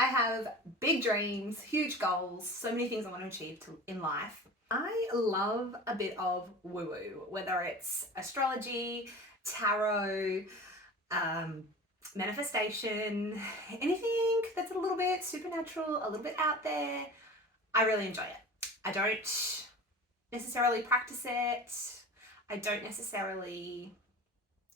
I have big dreams, huge goals, so many things I want to achieve in life. I love a bit of woo-woo, whether it's astrology, tarot, manifestation, anything that's a little bit supernatural, a little bit out there. I really enjoy it. I don't necessarily practice it. I don't necessarily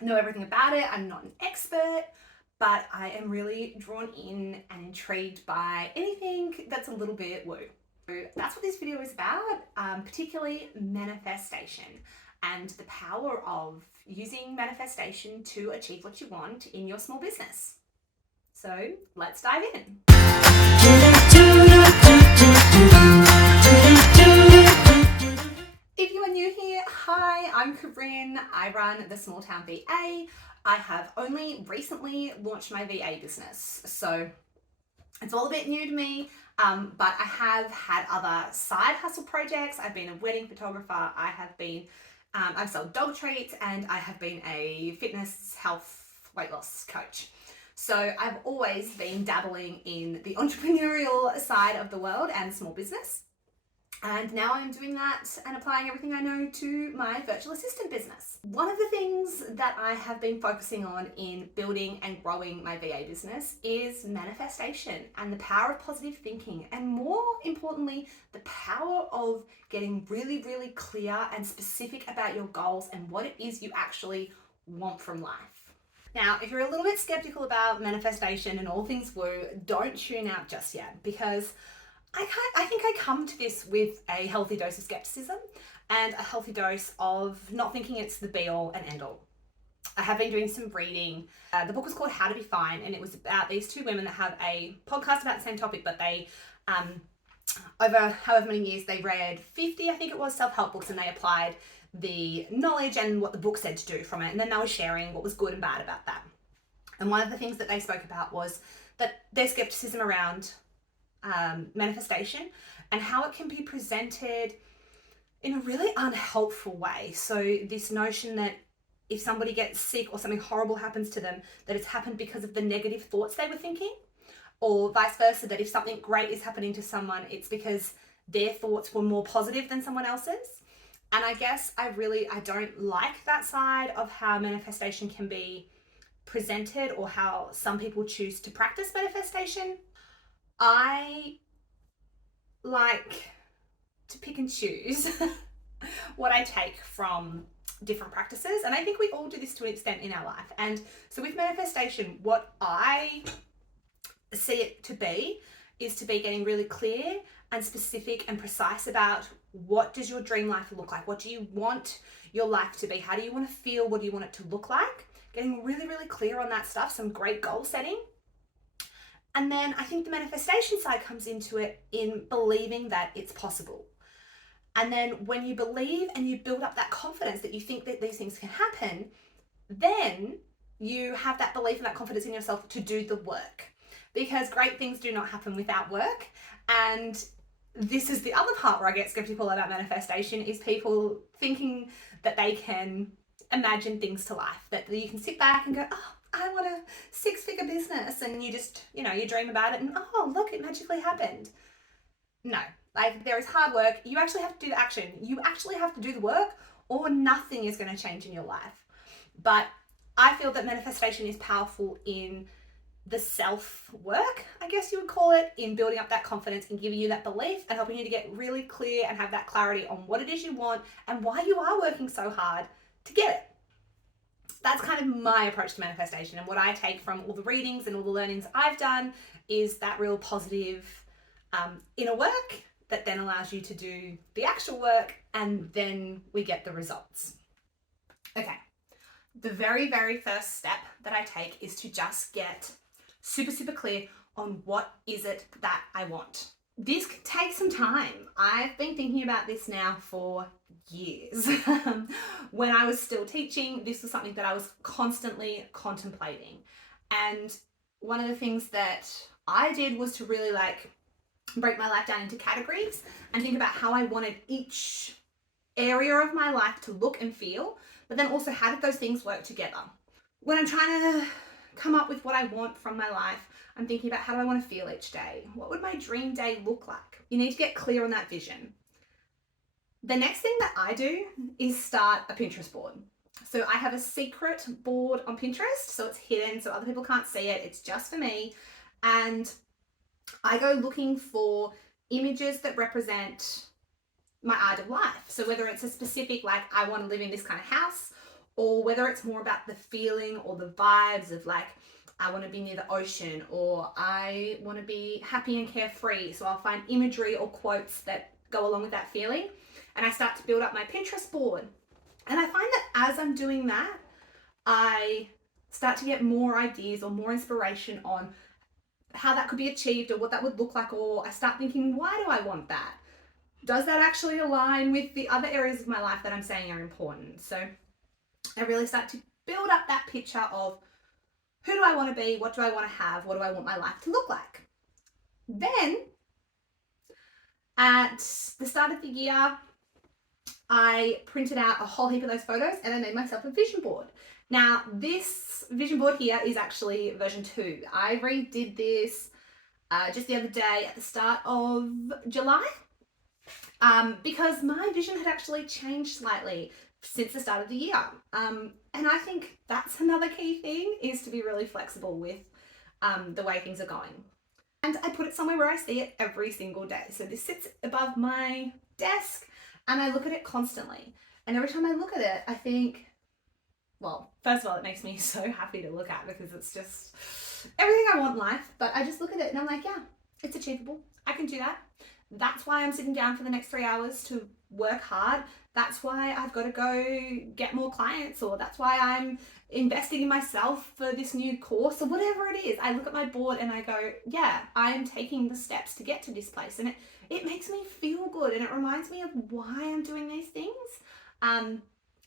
know everything about it. I'm not an expert, but I am really drawn in and intrigued by anything that's a little bit woo. That's what this video is about, particularly manifestation and the power of using manifestation to achieve what you want in your small business. So let's dive in. If you are new here, hi, I'm Corinne. I run the Small Town VA. I have only recently launched my VA business, so it's all a bit new to me, but I have had other side hustle projects. I've been a wedding photographer. I've sold dog treats, and I have been a fitness, health, weight loss coach. So I've always been dabbling in the entrepreneurial side of the world and small business. And now I'm doing that and applying everything I know to my virtual assistant business. One of the things that I have been focusing on in building and growing my VA business is manifestation and the power of positive thinking, and more importantly, the power of getting really, really clear and specific about your goals and what it is you actually want from life. Now, if you're a little bit skeptical about manifestation and all things woo, don't tune out just yet, because I think I come to this with a healthy dose of skepticism and a healthy dose of not thinking it's the be all and end all. I have been doing some reading. The book was called How to Be Fine, and it was about these two women that have a podcast about the same topic, but they, over however many years, they read 50, I think it was, self-help books, and they applied the knowledge and what the book said to do from it, and then they were sharing what was good and bad about that. And one of the things that they spoke about was that their skepticism around manifestation and how it can be presented in a really unhelpful way. So this notion that if somebody gets sick or something horrible happens to them, that it's happened because of the negative thoughts they were thinking, or vice versa, that if something great is happening to someone, it's because their thoughts were more positive than someone else's. And I guess I don't like that side of how manifestation can be presented, or how some people choose to practice manifestation. I like to pick and choose what I take from different practices, and I think we all do this to an extent in our life. And so with manifestation, what I see it to be is to be getting really clear and specific and precise about what does your dream life look like? What do you want your life to be? How do you want to feel? What do you want it to look like? Getting really, really clear on that stuff, some great goal setting. And then I think the manifestation side comes into it in believing that it's possible. And then when you believe and you build up that confidence that you think that these things can happen, then you have that belief and that confidence in yourself to do the work. Because great things do not happen without work. And this is the other part where I get skeptical about manifestation, is people thinking that they can imagine things to life, that you can sit back and go, oh, I want a 6-figure business, and you just, you dream about it and oh, look, it magically happened. No, like, there is hard work. You actually have to do the action. You actually have to do the work, or nothing is going to change in your life. But I feel that manifestation is powerful in the self-work, I guess you would call it, in building up that confidence and giving you that belief and helping you to get really clear and have that clarity on what it is you want and why you are working so hard to get it. That's kind of my approach to manifestation, and what I take from all the readings and all the learnings I've done is that real positive inner work that then allows you to do the actual work, and then we get the results. Okay, the very, very first step that I take is to just get super, super clear on what is it that I want. This can take some time. I've been thinking about this now for years. When I was still teaching, this was something that I was constantly contemplating. And one of the things that I did was to really break my life down into categories and think about how I wanted each area of my life to look and feel, but then also how did those things work together. When I'm trying to come up with what I want from my life, I'm thinking about how do I want to feel each day? What would my dream day look like? You need to get clear on that vision. The next thing that I do is start a Pinterest board. So I have a secret board on Pinterest, so it's hidden so other people can't see it. It's just for me. And I go looking for images that represent my ideal life. So whether it's a specific, like, I want to live in this kind of house, or whether it's more about the feeling or the vibes of, like, I want to be near the ocean, or I want to be happy and carefree. So I'll find imagery or quotes that go along with that feeling. And I start to build up my Pinterest board. And I find that as I'm doing that, I start to get more ideas or more inspiration on how that could be achieved or what that would look like. Or I start thinking, why do I want that? Does that actually align with the other areas of my life that I'm saying are important? So I really start to build up that picture of who do I want to be? What do I want to have? What do I want my life to look like? Then at the start of the year, I printed out a whole heap of those photos and I made myself a vision board. Now, this vision board here is actually version 2. I redid this just the other day at the start of July because my vision had actually changed slightly since the start of the year. And I think that's another key thing, is to be really flexible with the way things are going. And I put it somewhere where I see it every single day. So this sits above my desk and I look at it constantly. And every time I look at it, I think, well, first of all, it makes me so happy to look at because it's just everything I want in life. But I just look at it and I'm like, yeah, it's achievable. I can do that. That's why I'm sitting down for the next 3 hours to work hard. That's why I've got to go get more clients, or that's why I'm investing in myself for this new course, or whatever it is. I look at my board and I go, yeah, I am taking the steps to get to this place. And it makes me feel good and it reminds me of why I'm doing these things.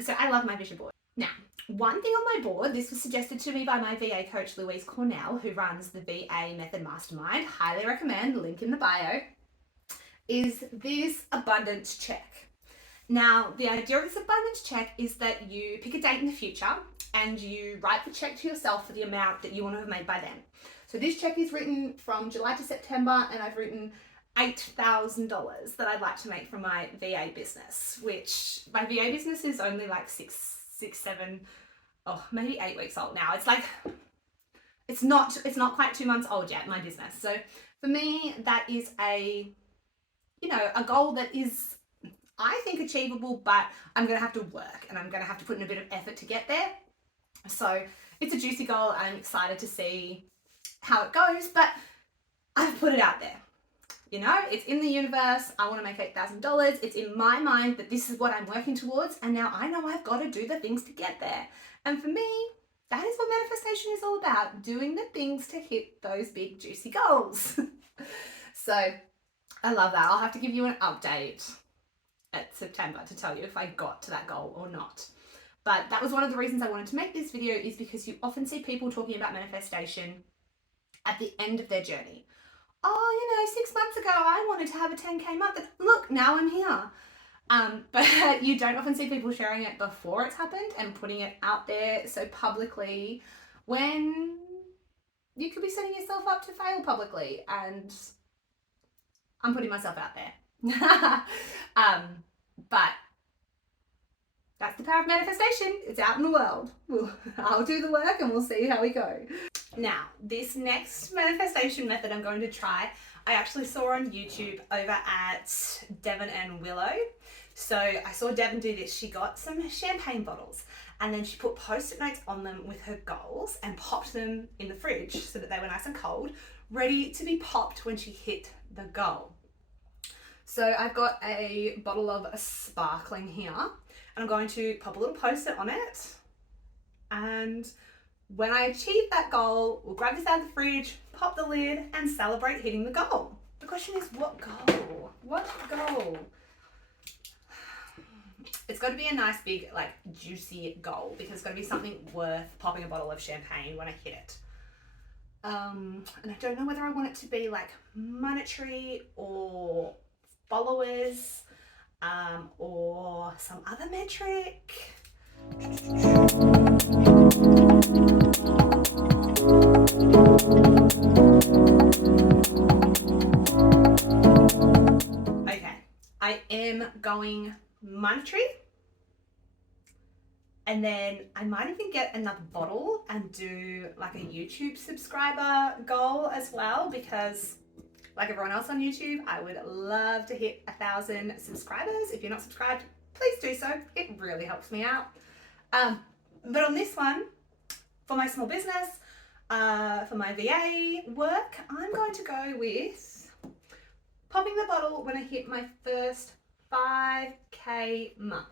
So I love my vision board. Now, one thing on my board, this was suggested to me by my VA coach, Louise Cornell, who runs the VA Method Mastermind, highly recommend, link in the bio, is this abundance check. Now, the idea of this abundance check is that you pick a date in the future and you write the check to yourself for the amount that you want to have made by then. So this check is written from July to September, and I've written $8,000 that I'd like to make from my VA business, which my VA business is only like maybe 8 weeks old now. It's like, it's not quite 2 months old yet, my business. So for me, that is a goal that is, I think, achievable, but I'm going to have to work and I'm going to have to put in a bit of effort to get there. So it's a juicy goal. I'm excited to see how it goes, but I've put it out there. It's in the universe. I want to make $8,000. It's in my mind that this is what I'm working towards. And now I know I've got to do the things to get there. And for me, that is what manifestation is all about, doing the things to hit those big, juicy goals. So I love that. I'll have to give you an update at September to tell you if I got to that goal or not. But that was one of the reasons I wanted to make this video, is because you often see people talking about manifestation at the end of their journey. Oh, 6 months ago, I wanted to have a 10K month. Look, now I'm here. But you don't often see people sharing it before it's happened and putting it out there so publicly, when you could be setting yourself up to fail publicly. And I'm putting myself out there. But that's the power of manifestation. It's out in the world. I'll do the work and we'll see how we go. Now, this next manifestation method I'm going to try, I actually saw on YouTube over at Devon and Willow. So I saw Devon do this. She got some champagne bottles and then she put post-it notes on them with her goals and popped them in the fridge so that they were nice and cold, ready to be popped when she hit the goal. So I've got a bottle of sparkling here and I'm going to pop a little post-it on it. And when I achieve that goal, we'll grab this out of the fridge, pop the lid and celebrate hitting the goal. The question is, what goal? What goal? It's got to be a nice big, like, juicy goal, because it's got to be something worth popping a bottle of champagne when I hit it. And I don't know whether I want it to be like monetary or followers, or some other metric. Okay, I am going monetary. And then I might even get another bottle and do like a YouTube subscriber goal as well, because like everyone else on YouTube, I would love to hit 1,000 subscribers. If you're not subscribed, please do so. It really helps me out. But on this one, for my small business, for my VA work, I'm going to go with popping the bottle when I hit my first 5K month.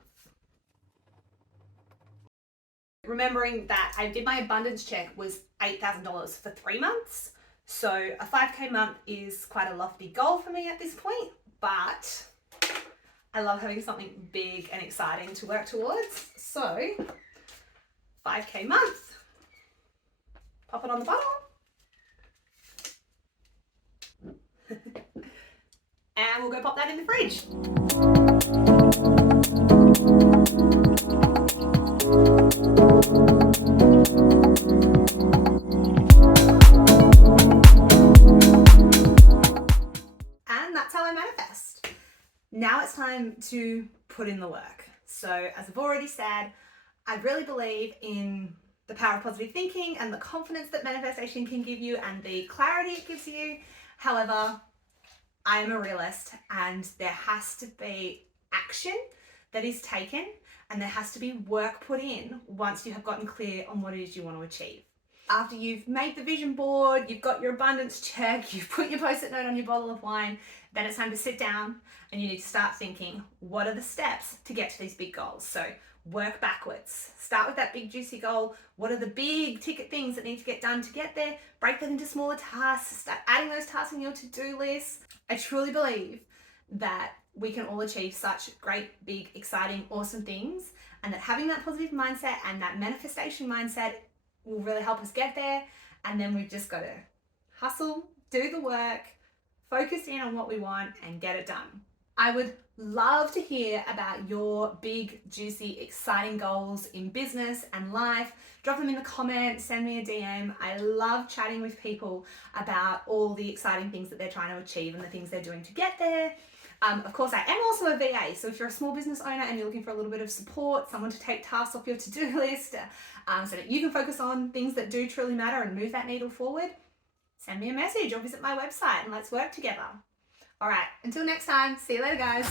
Remembering that I did my abundance check was $8,000 for 3 months. So a 5K month is quite a lofty goal for me at this point, but I love having something big and exciting to work towards. So 5K month, pop it on the bottle. And we'll go pop that in the fridge. And that's how I manifest. Now it's time to put in the work. So as I've already said, I really believe in the power of positive thinking and the confidence that manifestation can give you and the clarity it gives you. However, I am a realist and there has to be action that is taken and there has to be work put in once you have gotten clear on what it is you want to achieve. After you've made the vision board, you've got your abundance check, you've put your post-it note on your bottle of wine, then it's time to sit down and you need to start thinking, what are the steps to get to these big goals? So work backwards. Start with that big juicy goal. What are the big ticket things that need to get done to get there? Break that into smaller tasks. Start adding those tasks in your to-do list. I truly believe that we can all achieve such great, big, exciting, awesome things, and that having that positive mindset and that manifestation mindset will really help us get there. And then we've just got to hustle, do the work, focus in on what we want and get it done. I would love to hear about your big, juicy, exciting goals in business and life. Drop them in the comments, send me a DM. I love chatting with people about all the exciting things that they're trying to achieve and the things they're doing to get there. Of course, I am also a VA, so if you're a small business owner and you're looking for a little bit of support, someone to take tasks off your to-do list so that you can focus on things that do truly matter and move that needle forward, send me a message or visit my website and let's work together. All right, until next time, see you later, guys.